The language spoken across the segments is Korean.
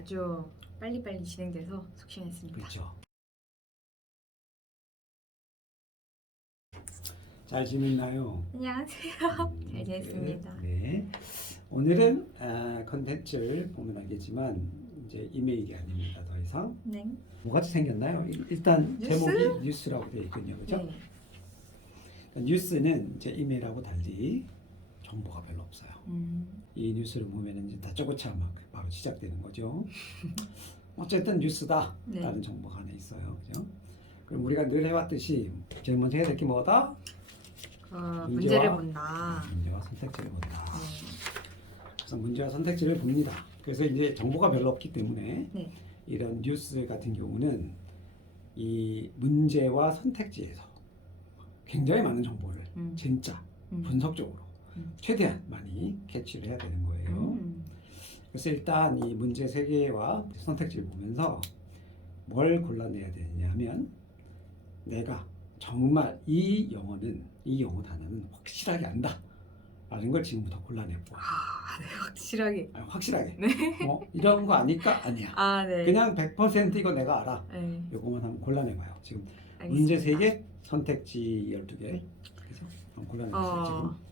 아주 빨리빨리 진행돼서 속시원했습니다. 그렇죠. 잘 지냈나요? 안녕하세요. 잘 지냈습니다. 네. 오늘은 컨텐츠를 보면 알겠지만 이제 이메일이 아닙니다. 더 이상 네. 뭐같이 생겼나요? 일단 뉴스? 제목이 뉴스라고 되어 있군요, 그렇죠? 네. 뉴스는 이제 이메일하고 달리 정보가 별로 없어요. 이 뉴스를 보면은 이제 다짜고짜 막 바로 시작되는 거죠. 어쨌든 뉴스다. 네. 다른 정보가 하나 있어요, 그죠? 그럼 우리가 늘 해왔듯이 제일 먼저 해야 될 게 뭐다? 문제를 본다. 문제와 선택지를 본다. 네. 그래서 문제와 선택지를 봅니다. 그래서 이제 정보가 별로 없기 때문에 네. 이런 뉴스 같은 경우는 이 문제와 선택지에서 굉장히 많은 정보를 진짜 분석적으로 최대한 많이 캐치를 해야 되는 거예요. 그래서 일단 이 문제 3개와 선택지를 보면서 뭘 골라내야 되느냐 하면 내가 정말 이 영어 단어는 확실하게 안다 라는 걸 지금부터 골라내고 네, 확실하게. 확실하게 네. 이런 거 아니까 아니야. 네. 그냥 100% 이거 내가 알아. 네. 요거만 한번 골라내봐요. 지금 알겠습니다. 문제 3개, 선택지 12개. 그래서 한번 골라내보세요. 지금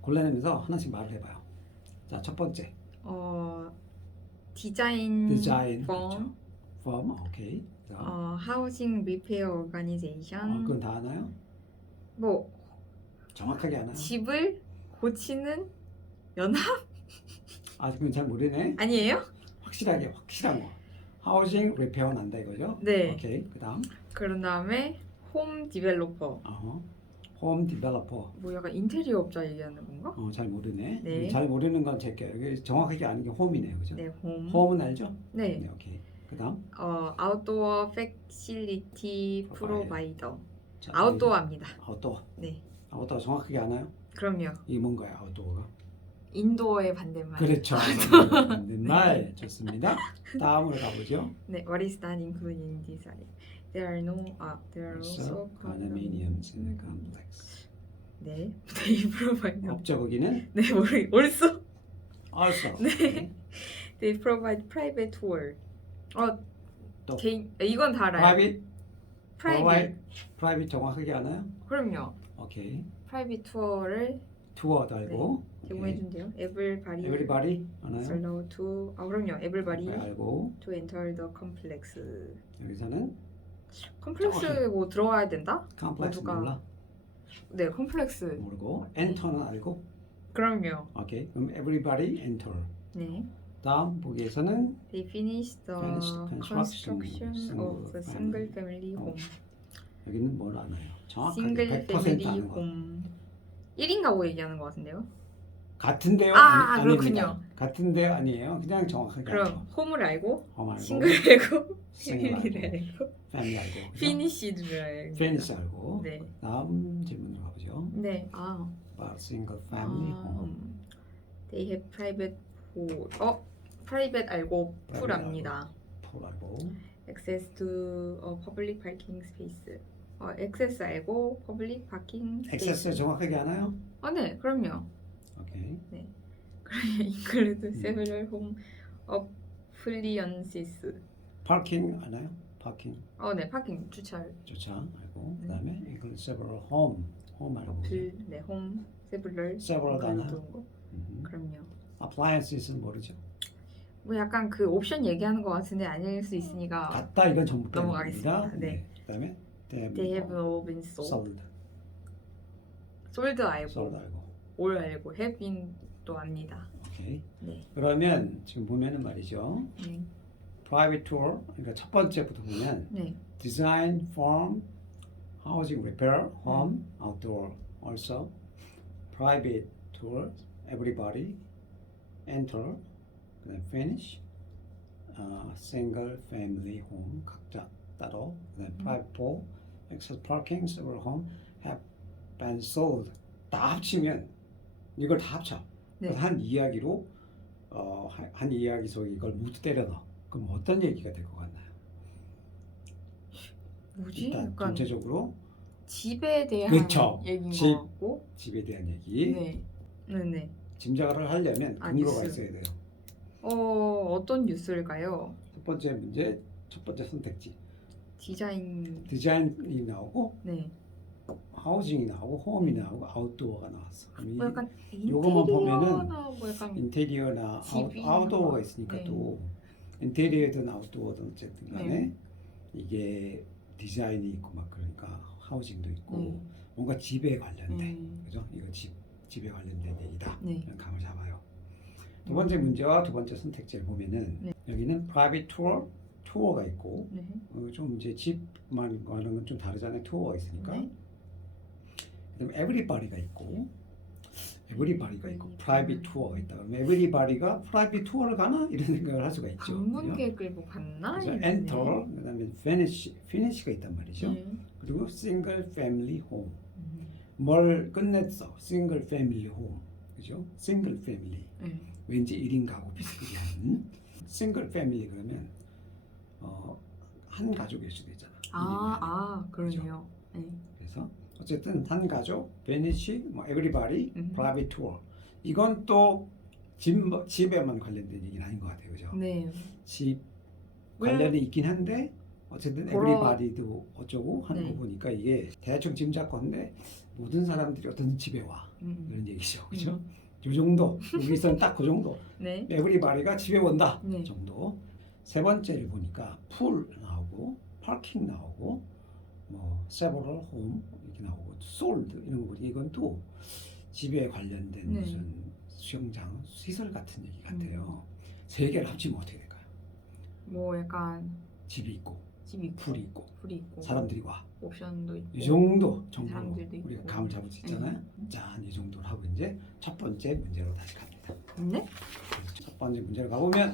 골라내면서 하나씩 말을 해봐요. 자, 첫 번째. 디자인 디자인. 펌. 그렇죠. 펌. 오케이. 하우싱 리페어 오가니제이션. 그건 다 아나요? 뭐 정확하게 아나요? 집을 고치는 연합? 그건 잘 모르네. 아니에요? 확실한 거. 하우징 리페어 난다 이거죠? 네. 오케이. 그다음. 그런 다음에 홈 디벨로퍼. 홈 디벨로퍼. 뭐 약간 인테리어 업자 얘기하는 건가? 잘 모르네. 네. 잘 모르는 건 제껴요. 여기 정확하게 아는 게 홈이네요, 그죠? 네, 홈. 홈은 알죠? 네. 네, 오케이. 그다음. 아웃도어 패실리티 프로바이더. 자, 아웃도어입니다. 아웃도어. 네. 아웃도어 정확하게 아나요? 그럼요. 이게 뭔가요, 아웃도어가? 인도어의 반대말. 그렇죠. 말 좋습니다. 다음으로 가보죠. 네. What is that included in design? There are also condominiums in the complex. 네. They provide. 없죠, 거기는? 네, also. Also. 네. They provide private tour. 또. 개인 이건 다 알아요. private 정확하게 아나요? 그럼요. 오케이. 프라이빗 투어를 투어도 알고. 제공해 준대요. Everybody 아나요? allow to 그럼요. Everybody 알고. to enter the complex. 여기서는 컴플렉스 뭐 들어가야 된다? 컴플렉스 모두가. 몰라? 네, 컴플렉스. 모르고. enter는 알고. 그럼요. 오케이. 그럼 everybody enter. 네. 다음 보기에서는 They finish the construction of a single family home. 여기는 뭘 아나요? 정확하게 싱글 100% 패밀리 아는 거. 홈. 1인 가구 얘기하는 것 같은데요? 같은데요? 그렇군요. 아닙니다. 같은데요? 아니에요. 그냥 정확하게 그럼 알고. 홈을 알고 홈 알고. 싱글 알고 싱글 패밀리를 알고. 알고 패밀리 알고. 피니시드를 알고 피니시 알고. 네. 다음 질문으로 가보죠. 네. About single family home. They have private pool. private 알고 pool 압니다. pool 알고. Access to public parking space. access 알고 public parking space. 액세스 정확하게 아나요? 네, 그럼요. 오케이. include several home appliances. 파킹 아나요? 파킹. 네, 파킹 주차. 알고. 그다음에 include several home 알고. 네, home several. several 그런 아나요? 거. 그럼요. appliances는 모르죠? 뭐 약간 그 옵션 얘기하는 것 같은데 아닐 수 있으니까 같다 이건 전부 빼는 넘어가겠습니다. 겁니다. 네. 그다음에 they have all been sold. sold 알고 알고. all 알고 have been 또 압니다. 오케이. 네. 그러면 지금 보면은 말이죠. 네. private tour 그러니까 첫 번째부터 보면 네. design, form, housing repair, home, outdoor also private tour, everybody, enter, 그다음 finish, single family home 각자 따로, 그다음 private pool, access parking, several home have been sold 다 합치면 이걸 다 합쳐. 네. 그래서 한 이야기로 한 이야기 속에 이걸 모두 때려 넣어. 그럼 어떤 얘기가 될 것 같나요? 뭐지? 일단 약간 전체적으로 집에 대한 그쵸. 얘기인 집. 것 같고. 집에 대한 얘기. 네. 네네. 짐작을 하려면 근거가 뉴스. 있어야 돼요. 어떤 뉴스일까요? 첫 번째 문제, 첫 번째 선택지. 디자인. 디자인이 나오고 네. 하우징이 나오고 홈이 나오고 아웃도어가 나왔어. 그럼 뭐 약간 요것만 보면은 인테리어나 뭐 약간 인테리어나 집이나 아웃도어가 있으니까 네. 또 인테리어든 아웃도어든 어쨌든 간에 네. 이게 디자인이 있고 막 그러니까 하우징도 있고 네. 뭔가 집에 관련된 그죠? 이거 집에 관련된 얘기다. 네. 이런 감을 잡아요. 두 번째 문제와 두 번째 선택지를 보면은 네. 여기는 private tour, 투어가 있고 네. 좀 이제 집만 가는 건 좀 다르잖아요. 투어가 있으니까. 네. 그다음에 everybody가 있고 everybody가 있고 everybody. private 투어가 있다. 그러면 everybody가 private 투어를 가나 이런 생각을 할 수가 있죠. 방문객을 뭐 봤나? 그래서 이러네. enter 그다음에 finish가 있단 말이죠. 네. 그리고 single family home. 음. 뭘 끝냈어? single family home. 그죠? single family. 네. 왠지 1인 가구 비슷비슷한 single family 그러면 한 가족일 수도 있잖아. 그러네요. 네. 그래서 어쨌든 한 가족, vanish, 뭐 everybody, 음. private tour. 이건 또 집에만 관련된 얘기는 아닌 것 같아요, 그죠? 네. 집 왜? 관련이 있긴 한데 어쨌든 보러- everybody도 어쩌고 하는 네. 거 보니까 이게 대충 짐작건데 모든 사람들이 어떤 집에 와 이런 얘기죠, 그죠? 요 정도 여기서는 딱 그 정도. 네. everybody가 집에 온다 네. 정도. 세 번째를 보니까 pool 나오고 parking 나오고 뭐 several home 이렇게 나오고 sold 이런 거 보니까 이건 또 집에 관련된 네. 무슨 수영장 시설 같은 얘기 같아요. 세 개를 합치면 어떻게 될까요? 뭐 약간 집이 있고 집 있고 풀이 있고 풀이 있고 사람들이 와. 옵션도 있고 이 정도 정도로 사람들도 있고. 우리가 감을 잡을 수 있잖아요. 자, 이 정도로 하고 이제 첫 번째 문제로 다시 갑니다. 네? 그래서 첫 번째 문제로 가보면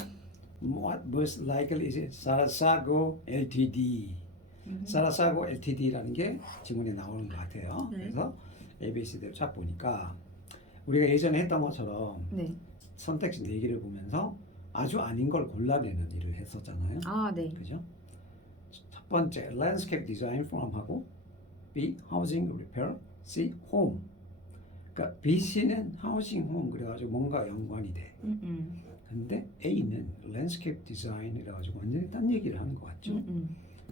What most likely is Sarasago Ltd. Sarasago Ltd라는 게 지문에 나오는 것 같아요. 네. 그래서 ABC대로 쫙 보니까 우리가 예전에 했던 것처럼 네. 선택지 4개를 보면서 아주 아닌 걸 골라내는 일을 했었잖아요. 네. 그죠? 첫 번째 landscape design firm하고 B housing repair, C home. 그러니까 B, C는 housing home 그래가지고 뭔가 연관이 돼. 근데 A는 landscape design 이래가지고 완전히 딴 얘기를 하는 것 같죠.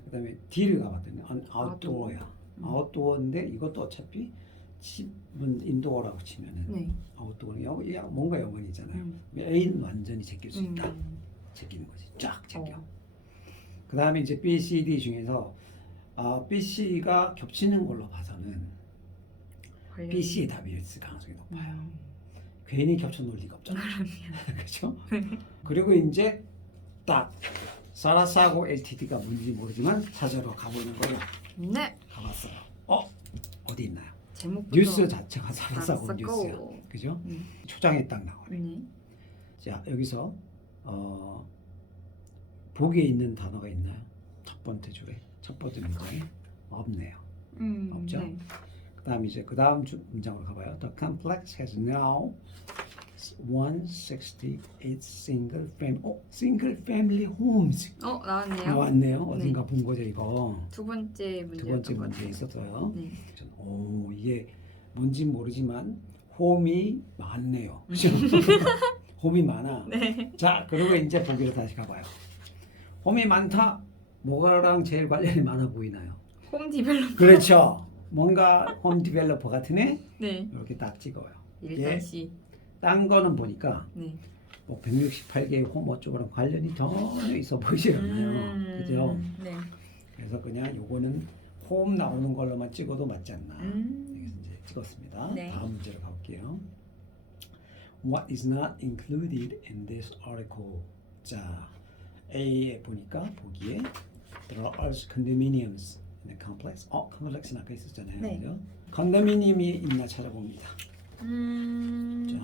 그다음에 D를 가봤더니 outdoor야. outdoor인데 이것도 어차피 집은 인도어라고 치면은 네. outdoor는 뭔가 연관이 있잖아요. A는 완전히 제낄 수 있다. 제끼는 거지. 쫙 제껴. 그 다음에 이제 B, C, D 중에서 B, C가 겹치는 걸로 봐서는 B, C의 답일 가능성이 높아요. 괜히 겹쳐 놓을 리가 없잖아. 그렇죠? 그리고 이제 딱 사라사고 LTD가 뭔지 모르지만 찾아러 가보는 거예요. 네. 가봤어요. 어디 있나요? 제목부터 뉴스 자체가 사라사고 사라사고. 뉴스야. 그죠? 초장에 딱 나오네. 자, 여기서 보기에 있는 단어가 있나요? 첫 번째 줄에 첫 번째 문장에 없네요. 없죠? 네. 그다음 이제 그 다음 문장으로 가봐요. The complex has now 168 single family homes 나왔네요. 나왔네요. 어딘가 본 거죠 이거. 두 번째 문제. 두 번째 문제에 있었어요. 네. 이게 뭔지 모르지만 홈이 많네요. 홈이 많아. 네. 자, 그리고 이제 보기로 다시 가봐요. 홈이 많다. 뭐가랑 제일 관련이 많아 보이나요? 홈 디벨로퍼. 그렇죠. 뭔가 홈 디벨로퍼 같은 애 네. 이렇게 딱 찍어요. 일단 C. 딴 거는 보니까 네. 뭐 168개의 홈 어쩌고랑 관련이 전혀 있어 보이지 않나요. 그죠? 네. 그래서 그냥 요거는 홈 나오는 걸로만 찍어도 맞지 않나. 음. 여기서 이제 찍었습니다. 네. 다음 문제로 가볼게요. What is not included in this article? 자, A에 보니까 보기에 There are also condominiums in the complex. 컴플렉스는 아까 있었잖아요. 네. 그죠? 컨도미니엄이 있나 찾아봅니다. 자, 음.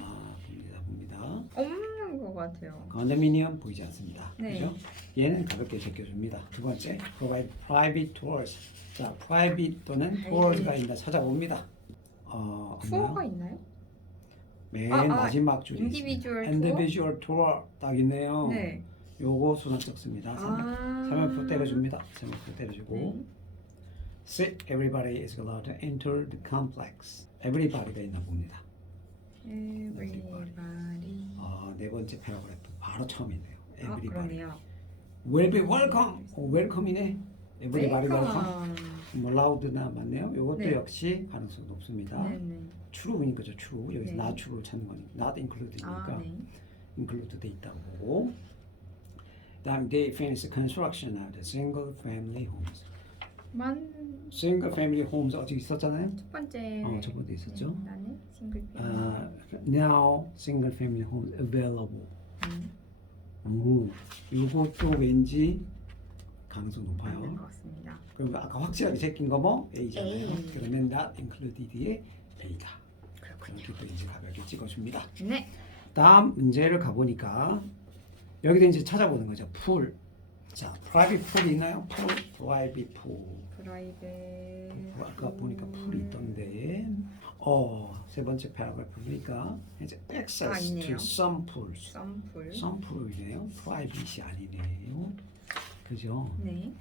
봅니다. 없는 것 같아요. 컨도미니엄 보이지 않습니다. 네. 그죠? 얘는 가볍게 제껴줍니다. 두 번째, provide private tours. 자, private 또는 tours가 있나 찾아봅니다. 투어가 있나요? 맨 아, 마지막 줄이 individual 있습니다. individual tour 딱 있네요. 네. 요거 수단 적습니다. 세면표 때려줍니다. 세면표 때려주고 네. Sit, everybody is allowed to enter the complex. everybody가 있나 봅니다. everybody. 네 번째 패러그래프. 바로 처음이네요. 아, everybody. 그러네요. will be welcome. welcome이네. everybody welcome. 웰컴. 뭐 loud나 맞네요. 이것도 네. 역시 가능성이 높습니다. 네네. true인 거죠. true. 여기서 네. not true를 찾는 거니까 not included니까 아, 네. include 돼 있다고 보고. 다음 they finish construction of the single family homes. single family homes 어제 있었잖아요. 첫 번째. 첫 번째 있었죠. 네, 나는 싱글 패밀리. Now single family homes available. 음, 이것도 왠지 가능성 높아요. 맞는 것 같습니다. 그럼 아까 확실하게 제낀 거 뭐? A잖아요. A. 그러면 not included의 A다. 그렇군요. 이렇게 또 이제 가볍게 찍어줍니다. 네. 다음 문제를 가보니까 여기도 이제 찾아보는 거죠. pool. 자, private pool이 있나요? pool, private pool. 프라이빗. 아까 보니까 pool이 있던데. 세 번째 패러그래프 보니까 이제 access to 있네요. some pools. 썸풀. some pool이네요. private이 아니네요. 그죠? 네.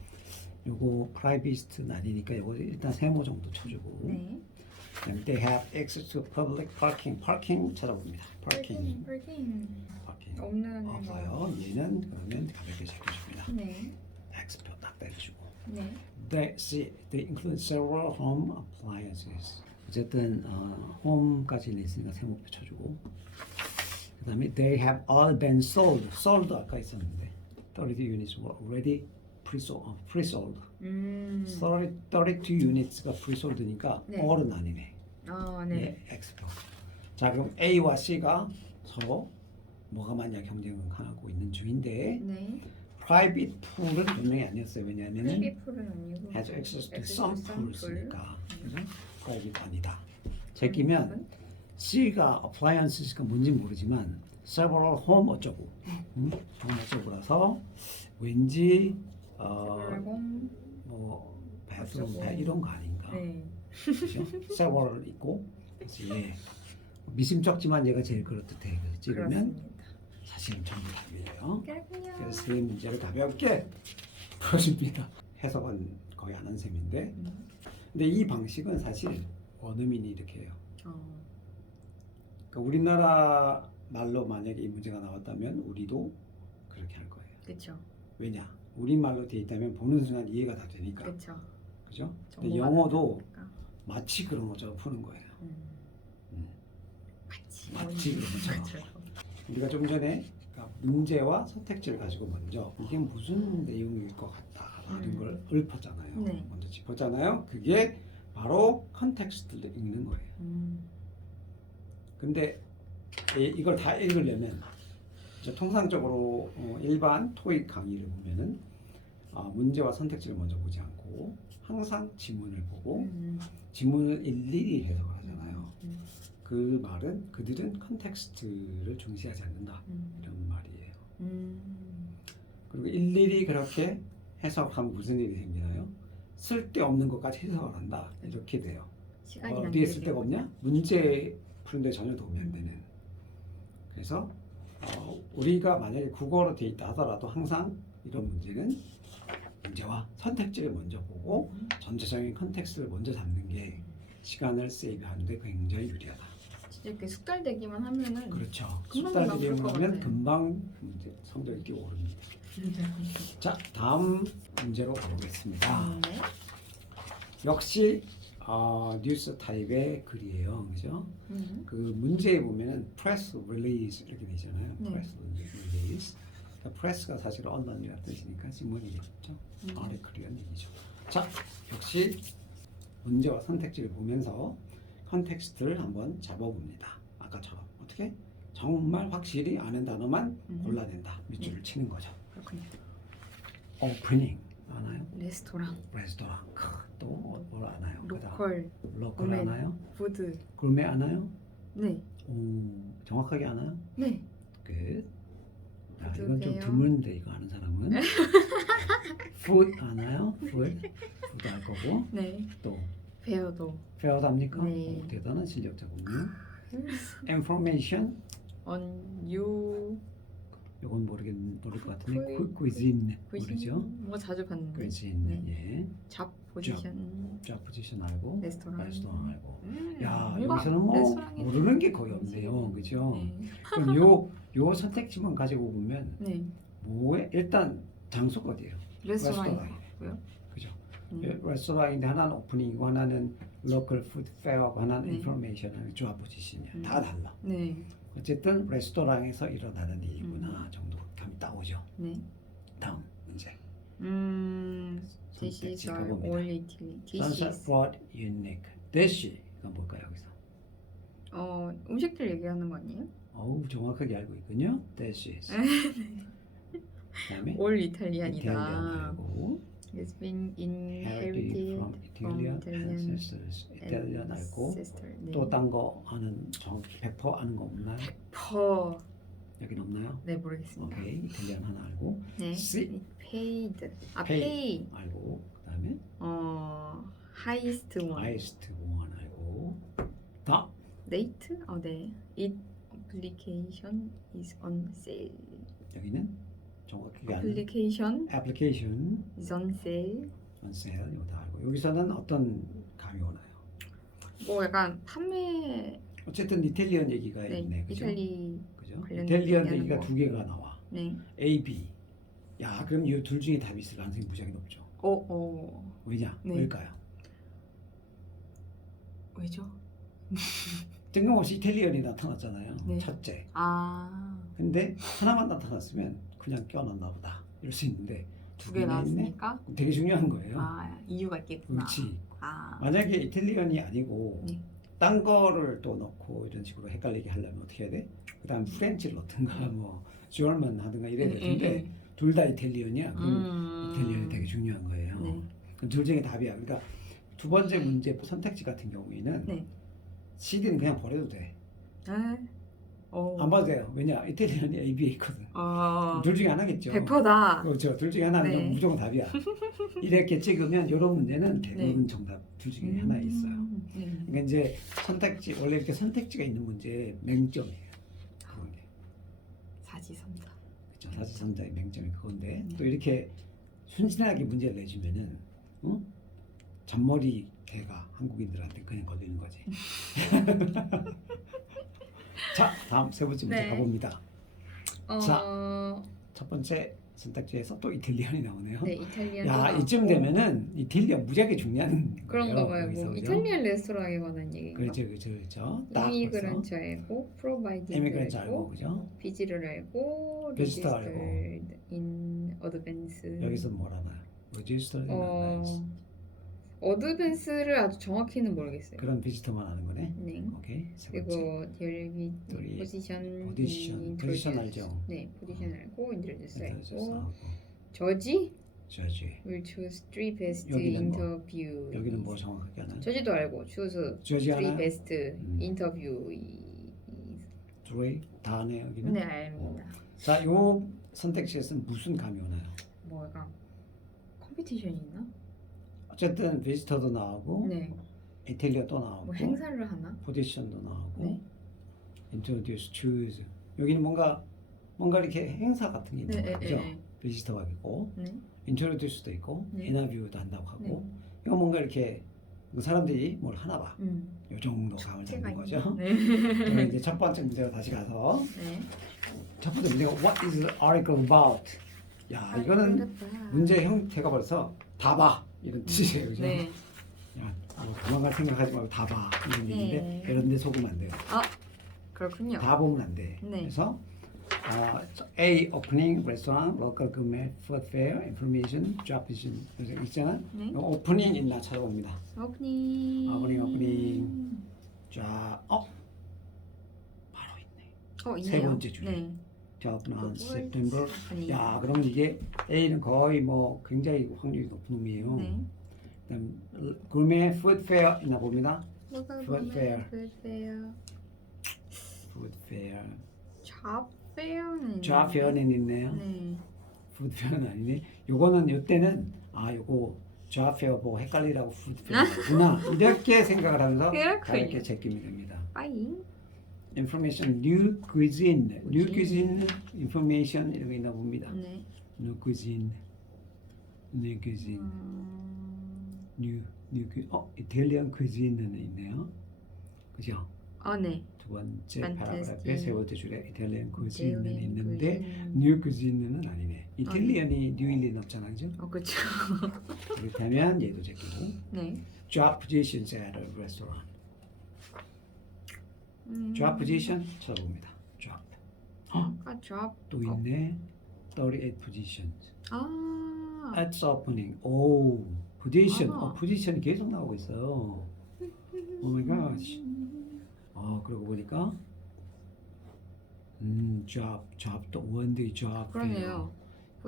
요거 private는 아니니까 요거 일단 세모 정도 쳐주고. 네. 그다음에 they have access to public parking. parking 찾아봅니다. parking. parking. parking. 없는 없어요. 얘는 그러면 가볍게 제껴줍니다. 네. X표 딱 때려주고. 네. They include several home appliances. 어쨌든 home까지 있으니까 세모표 쳐주고. 그다음에 they have all been sold. sold 아까 있었는데 30 units were already pre-sold. 32 units가 pre-sold니까 네. all은 아니네. 아, 네. 네, X표. 자 그럼 A와 C가 서로 뭐가 만약 경쟁하고 있는 중인데 네. private pool은 분명히 아니었어요. 왜냐하면 프리풀은 아니고 has access to access some to some pools니까 그래서 private 아니다. 제끼면 C가 appliances가 뭔지 모르지만 several home 어쩌고 home 어쩌고라서 왠지 공. 뭐 bathroom 어쩌고. 이런 거 아닌가. 네. 그죠? several 있고 그래서 얘 미심쩍지만 얘가 제일 그렇듯해. 그래서 찍으면 그렇습니다. 사실은 전부 답이에요. 그렇군요. 그래서 이 문제를 가볍게 풀어줍니다. 해석은 거의 안 한 셈인데 근데 이 방식은 사실 원어민이 이렇게 해요. 그러니까 우리나라 말로 만약에 이 문제가 나왔다면 우리도 그렇게 할 거예요. 그렇죠. 왜냐? 우리말로 돼 있다면 보는 순간 이해가 다 되니까. 그렇죠. 그죠? 근데 영어도 마치 그런 것처럼 푸는 거예요. 마치 그런 것처럼. 우리가 좀 전에 문제와 선택지를 가지고 먼저 이게 무슨 내용일 것 같다라는 걸 읊었잖아요. 네. 먼저 짚었잖아요. 그게 바로 컨텍스트를 읽는 거예요. 근데 이걸 다 읽으려면 통상적으로 일반 토익 강의를 보면은 문제와 선택지를 먼저 보지 않고 항상 지문을 보고 지문을 일일이 해석을 하잖아요. 그 말은 그들은 컨텍스트를 중시하지 않는다 이런 말이에요. 그리고 일일이 그렇게 해석하면 무슨 일이 생기나요? 쓸데없는 것까지 해석을 한다 이렇게 돼요. 어디에 쓸데가 없냐? 문제 푸는데 전혀 도움이 안 되는. 그래서 우리가 만약에 국어로 돼 있다 하더라도 항상 이런 문제는 문제와 선택지를 먼저 보고 전체적인 컨텍스트를 먼저 잡는 게 시간을 세이브하는데 굉장히 유리하다. 진짜 이렇게 숙달되기만 하면은 그렇죠. 금방 숙달되게 풀 것 하면 같아요. 금방 문제 성적이 오릅니다. 자, 다음 문제로 가보겠습니다. 네. 역시 뉴스 타입의 글이에요, 그죠? 그 문제에 보면은 press release 이렇게 되잖아요. 네. press release. 그러니까 press가 사실 언론이라는 뜻이니까 신문이겠죠. 아티클이라는 얘기죠. 자, 역시 문제와 선택지를 보면서 컨텍스트를 한번 잡아봅니다. 아까처럼 어떻게? 정말 확실히 아는 단어만 골라낸다. 밑줄을 치는 거죠. 그렇군요. 오프닝 아나요? 레스토랑, 또 뭘 아나요? 로컬, 로컬 구매. 아나요? 푸드. 굴메 아나요? 네. 정확하게 아나요? 네. 끝. 자, 푸드 이건 좀 배요. 드문데 이거 아는 사람은 푸드 아나요? 푸드 알 거고 네. 또 베어도. 페어답니까? 네. 대단한 실력자군요. information On you. 요건 모를 것 같은데 cuisine 모르죠? 뭐 자주 봤는데. cuisine 예. 잡 포지션. job position 알고 레스토랑. 알고. 야 뭔가 여기서는 뭐 레스토랑에 모르는 게 거의 없네요, 그죠? 네. 그럼 요 선택지만 가지고 보면 네. 뭐에 일단 장소가 어디예요? 레스토랑이고요. 그죠? 레스토랑인데 하나는 오프닝이고 하나는 local food fair하고 하나는 네. information 하는 job position이야. 다 달라. 네. 어쨌든 레스토랑에서 일어나는 일이구나 정도 감이 딱 오죠. 네. 다음 문제. This is 선택지 our 가봅니다. all utility. This Sunset is brought unique. Dish가 뭘까요 여기서? 음식들 얘기하는 거 아니에요? 어우 정확하게 알고 있군요. Dishes. 그다음에 all 이탈리안이다. 이탈리안 알고 It's been inherited inherited from Italian Italian ancestors. 이탈리안 알고 ancestor. 네. 또 딴 거 아는 정확히 100% 아는 거 없나요? 퍼. 여긴 없나요? 네, 모르겠습니다. 오케이 이탈리안 하나 알고 네. C paid. pay. pay. 알고 그다음에 highest one. highest one 알고 다 Late? 네. It application is on sale. 여기는 정확히 아는 application application is on sale. on sale 이거 다 알고 여기서는 어떤 감이 오나요? 뭐 약간 판매. 어쨌든 이탈리안 얘기가 네. 있네 그죠? 그죠? 관련된 이탈리안 얘기하는 얘기가 거. 두 개가 나와 네. A, B 야 그럼 이 둘 중에 답이 있을 가능성이 무지하게 높죠 왜냐? 네. 왜일까요? 왜죠? 뜬금없이 이탈리안이 나타났잖아요 네. 첫째 아, 근데 하나만 나타났으면 그냥 껴놨나 보다 이럴 수 있는데 두 개 개나 있네? 나왔으니까. 되게 중요한 거예요 아, 이유가 있겠구나. 그렇지 아, 만약에 이탈리안이 아니고 네. 딴 거를 또 넣고 이런 식으로 헷갈리게 하려면 어떻게 해야 돼? 그 다음 프렌치를 넣든가 뭐 주얼만 하든가 이래야 될 텐데 둘 다 이탈리안이야 그럼 이탈리안이 되게 중요한 거예요 네. 그럼 둘 중에 답이야 그러니까 두 번째 문제 선택지 같은 경우에는 네. CD는 그냥 버려도 돼 아, 안 봐도 돼요 왜냐 이탈리안이 A, B에 있거든 둘 중에 하나겠죠 100%다. 그렇죠 둘 중에 하나는 네. 무조건 답이야 이렇게 찍으면 이런 문제는 대부분 정답 둘 중에 하나에 있어요 네. 그러니까 이제 선택지 원래 이렇게 선택지가 있는 문제의 맹점이에요. 그런 게 사지선다. 그렇죠. 사지선다의 맹점이 그건데 또 이렇게 순진하게 문제를 내주면은 잔머리 개가 한국인들한테 그냥 걸리는 거지. 자 다음 세 번째 문제 네. 가봅니다. 자, 첫 번째 선택지에서 또 이탈리안이 나오네요. 네, 이탈리안. 야 이쯤 되면은 이탈리안 무지하게 중요한 그런가 거예요, 봐요. 여기서, 뭐 그죠? 이탈리안 레스토랑에 관한 얘기인가? 그렇죠. 딱 벌써 이미그런트 알고, 프로바이딩 이미그런트 알고 알고, 그죠? 비지를 알고, 비지터 알고. registered in advance. 여기서 뭘 하나요? registered in advance. 어드밴스를 아주 정확히는 모르겠어요. 그런 비지터만 하는 거네. 네. 오케이. 세 번째. 그리고 델비 우리 포지션 포지션 알죠? 네, 포지션 알고 인트로듀스 인터넷에서 알고 하고. 저지 저지. will choose three best 여기는 뭐? interview. 여기는 뭐 정확하게 하나요? 저지도 알고 choose 저지 three 하나. best interview. three 다 하네 여기는. 네, 알입니다. 자, 요 선택지에서는 무슨 감이 오나요? 뭐가 컴피티션이 있나? 어쨌든 비지터도 나오고, 네. 이탈리아 또 나오고, 뭐 행사를 하나? 포지션도 나오고, 네. introduce, choose. 여기는 뭔가 이렇게 행사 같은 게 있는 거죠. 그죠? 비지터가 있고, 네. introduce도 있고, 네. interview도 한다고 하고, 네. 이거 뭔가 이렇게 사람들이 뭘 하나 봐. 요 정도 감을 제가 잡는 거죠. 네. 그럼 이제 첫 번째 문제로 다시 가서 네. 첫 번째 문제가 What is the article about? 야 이거는 문제 형태가 벌써 다 봐 이런 뜻이에요, 그죠? 네. 야 도망갈 생각하지 말고 다 봐 이런 네. 얘기인데 이런데 속으면 안 돼요. 그렇군요. 다 보면 안 돼. 네. 그래서 A opening restaurant, local gourmet food fair, information, job position 그래서 있잖아. 네. 오프닝 있나 찾아봅니다. 오프닝. 오프닝. 자, 바로 있네. 있네요. 세 번째 줄에. 네. job on Towards September. opening. 야, 그럼 이게 A는 거의 뭐 굉장히 확률이 높은 놈이에요. 네. 그다음 gourmet food fair 있나 봅니다. Local Food fair. Food fair. food fair. Job fair는. job fair는 있네요. 네. food fair는 아니네. 요거는 요때는 요거 job fair 보고 헷갈리라고 food fair구나 이렇게 생각을 하면서 그렇군요. 가볍게 제끼면 됩니다. 빠잉. information, new cuisine, new cuisine information 이런 거 있나 봅니다. 네. new cuisine, new cuisine, new 이탈리안 cuisine는 있네요. 그죠? 네. 두 번째 Fantastic. 파라그래프의 세 번째 줄에 이탈리안 cuisine는 Italian 있는데 cuisine. new cuisine는 아니네. 이탈리안이 뉴일리 없잖아, 그죠? 그렇죠. 그렇다면 얘도 제끼고 네. job positions at a restaurant. job position 찾아봅니다. job. job. 또 있네. 38 positions. 아. at opening. 오, position. 아. position 계속 나오고 있어요. Oh my gosh. 그러고 보니까 job도 one day job. 그러네요.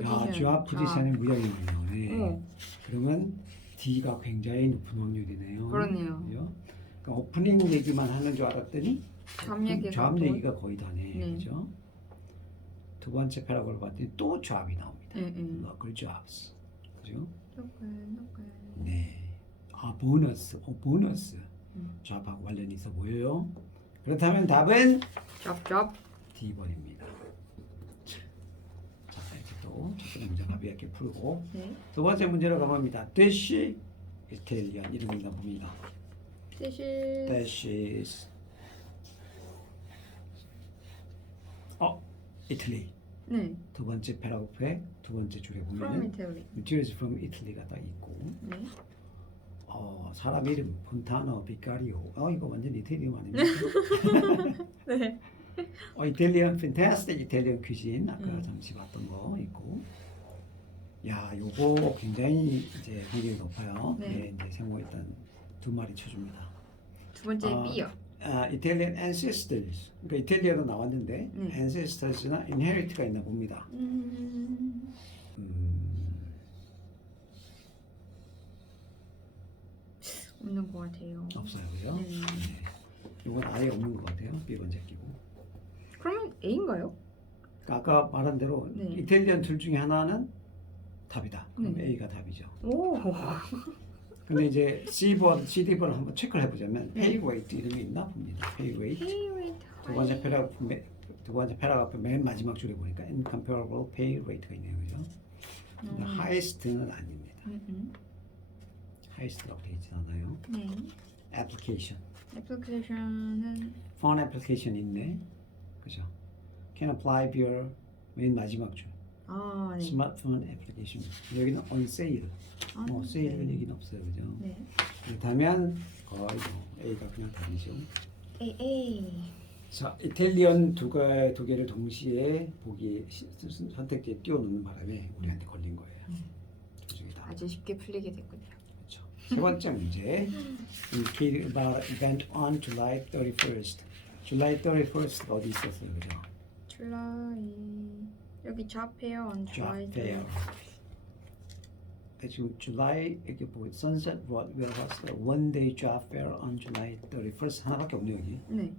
야, job position이 무지하게 많이 나오네. 그러면 D가 굉장히 높은 확률이네요. 그러네요. 그죠? 그러니까 오프닝 얘기만 하는 줄 알았더니 job 얘기가 거의 다네. 네. 그죠? 두 번째 패러그래프 봤더니 또 job이 나옵니다. 네. local jobs. 그죠? local. 네. 보너스. 보너스. job하고 관련이 있어 보여요. 그렇다면 답은 job. D번입니다. 자, 이제 또 첫 번째 문제 가볍게 풀고 네. 두 번째 문제로 가봅니다. This 이탈리안 이름이 나옵니다. This This 이탈리. 네. 두 번째 패러그래프의 두 번째 줄에 From 보면은 Italy. Materials from Italy가 딱 있고 네. 사람 이름 폰타노, 비카리오. 이거 완전 이탈리안 아닙니까? 네. 이탈리안 fantastic 이탈리안 퀴진 아까 잠시 봤던 거 있고. 야, 요거 굉장히 이제 확률이 높아요. 네. 이제 생모 일단 두 마리 쳐줍니다. 두 번째 B요. Italian ancestors. 그러니까 이탈리아로 나왔는데 네. ancestors나 inherit가 있나 봅니다. 없는 것 같아요. 없어요, 그죠? 네. 이건 아예 없는 것 같아요. B번째 끼고. 그러면 A인가요? 그러니까 아까 말한 대로 네. 이탈리안 둘 중에 하나는 답이다. 그럼 네. A가 답이죠. 오. 근데 이제 C번, CD번을 한번 체크를 해보자면 네. pay rate 이름이 있나 봅니다. pay rate. Pay rate. 두 번째 패러그래프 맨 마지막 줄에 보니까 incomparable pay rate가 있네요, 그죠? 근데 highest는 아닙니다. highest라고 되어 있지 않아요. 네. application. 애플리케이션은 phone application 있네, 그죠? can apply via 맨 마지막 줄. 네. 스마트폰 애플리케이션. 여기는 on sale. 세일 얘기는 없어요, 그죠? 네. 그렇다면 거의 A가 그냥 답이죠. A. 자, 이탈리안 두 개를 동시에 보기 선택지에 띄워놓는 바람에 우리한테 걸린 거예요. 두 중에 다. 아주 쉽게 풀리게 됐군요. 그렇죠. 세 번째 문제. Indicated about event on July 31st. July 31st 어디 있었어요, 그죠? July. 여기 job fair on July Job fair. 지금 July 이렇게 보고 Sunset Warehouse one day job fair on July 31st 하나밖에 없네요 여기. 네.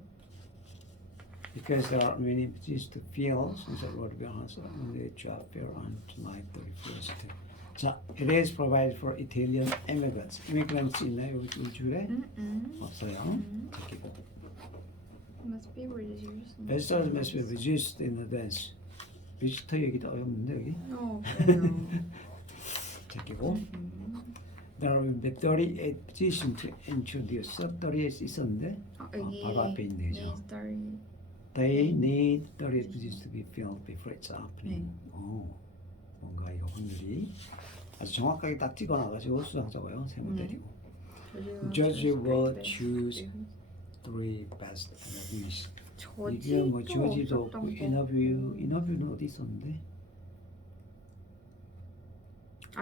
Because there are many cities to fill Sunset Warehouse one day job fair on July 31st. 자, it is provided for Italian immigrants. Immigrants 있나요 여기 줄에? 없어요. 제끼고. Must be reduced. Visitors must be reduced in advance. 비지터 얘기도 없는데 여기. 그래요. 제끼고. There will be 38 positions to introduce. 38 있었는데 여기 바로 앞에 있네요. 저. story. They need 38 positions to be filled before it's opening. 뭔가 이거 확률이 아주 정확하게 딱 찍어놔가지고 수정하자고요. 세모 때리고. Judge will choose 3 best interviews. 이게 뭐 조지도 없고 인터뷰는 어디 있었는데?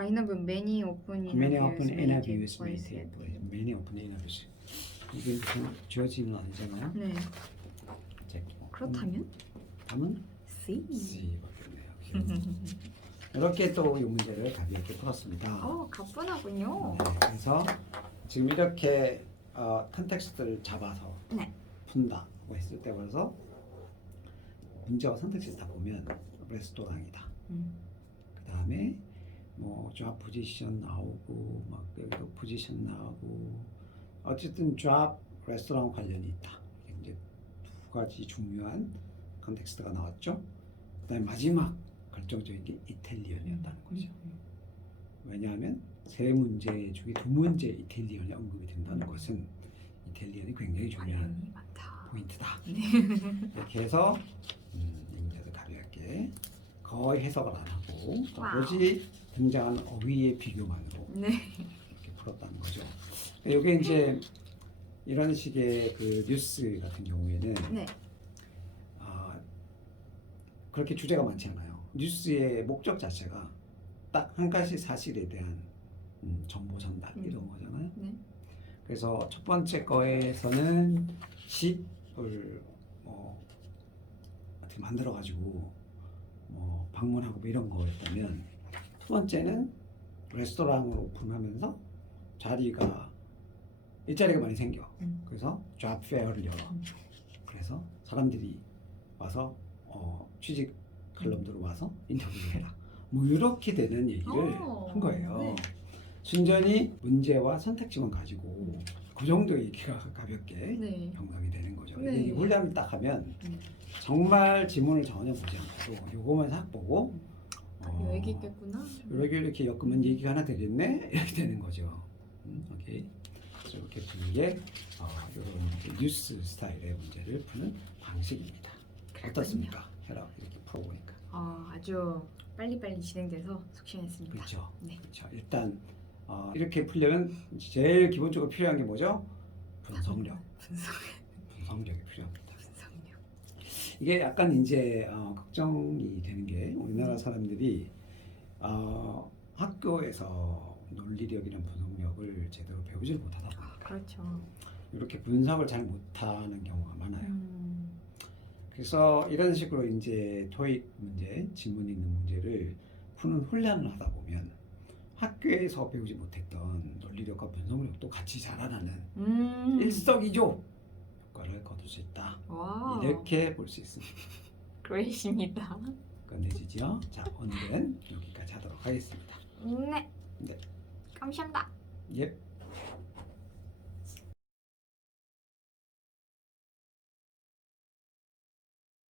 인터뷰 many open Many open interviews interviews may take place. Many open interviews. 이게 무슨 조지는 아니잖아요. 네. 제끼고. 그렇다면 답은 C. C밖에 없네요. 이렇게 또 이 문제를 가볍게 풀었습니다. 가뿐하군요. 네, 그래서 지금 이렇게 컨텍스트를 잡아서 네. 푼다고 했을 때 그래서 문제와 선택지를 다 보면 레스토랑이다. 그 다음에 뭐 job 포지션 나오고 막 여기도 포지션 나오고 어쨌든 job 레스토랑 관련이 있다. 이제 두 가지 중요한 컨텍스트가 나왔죠. 그다음에 마지막 결정적인 게 이탈리언이었다는 거죠. 왜냐하면 세 문제 중에 두 문제 이탈리언이 언급이 된다는 것은 이탈리언이 굉장히 중요한 관련이 많다. 포인트다. 네. 이렇게 해서 이 문제도 가볍게 거의 해석을 안 하고 와우. 오로지 등장하는 어휘의 비교만으로 네. 이렇게 풀었다는 거죠. 이게 이제 이런 식의 그 뉴스 같은 경우에는 네. 그렇게 주제가 많지 않아요. 뉴스의 목적 자체가 딱 한 가지 사실에 대한 정보 전달 이런 거잖아요. 네. 그래서 첫 번째 거에서는 집을 어떻게 만들어 가지고 방문하고 뭐 이런 거였다면 두 번째는 레스토랑을 오픈하면서 일자리가 많이 생겨. 그래서 잡 페어를 열어. 그래서 사람들이 와서 취직 칼럼들로 와서 인터뷰를 해라. 뭐 이렇게 되는 얘기를 한 거예요. 네. 순전히 문제와 선택지만 가지고 그 정도 얘기가 가볍게 네. 병감이 되는 거죠. 네. 이 훈련을 딱 하면 정말 지문을 전혀 보지 않고 요거만 싹 보고 요 얘기 있겠구나. 이렇게 엮으면 얘기가 하나 되겠네 이렇게 되는 거죠. 오케이. 그래서 이렇게 푸는 게 이런 뉴스 스타일의 문제를 푸는 방식입니다. 어떻습니까? 혈압 이렇게 풀어보니까. 아주 빨리빨리 진행돼서 속시했습니다. 그렇죠. 네. 그렇죠. 일단 이렇게 풀려면 제일 기본적으로 필요한 게 뭐죠? 분석력. 분석력이 필요합니다. 분석력. 이게 약간 이제 걱정이 되는 게 우리나라 사람들이 학교에서 논리력이나 분석력을 제대로 배우질 못하다 보니까 그렇죠. 이렇게 분석을 잘 못하는 경우가 많아요. 그래서 이런 식으로 이제 토익 문제, 지문 있는 문제를 푸는 훈련을 하다 보면 학교에서 배우지 못했던 논리력과 분석력도 같이 자라나는 일석이조 효과를 거둘 수 있다. 와. 이렇게 볼 수 있습니다. 그레이십니다. 끝내주지요. 자, 오늘은 여기까지 하도록 하겠습니다. 네. 네. 감사합니다. 예.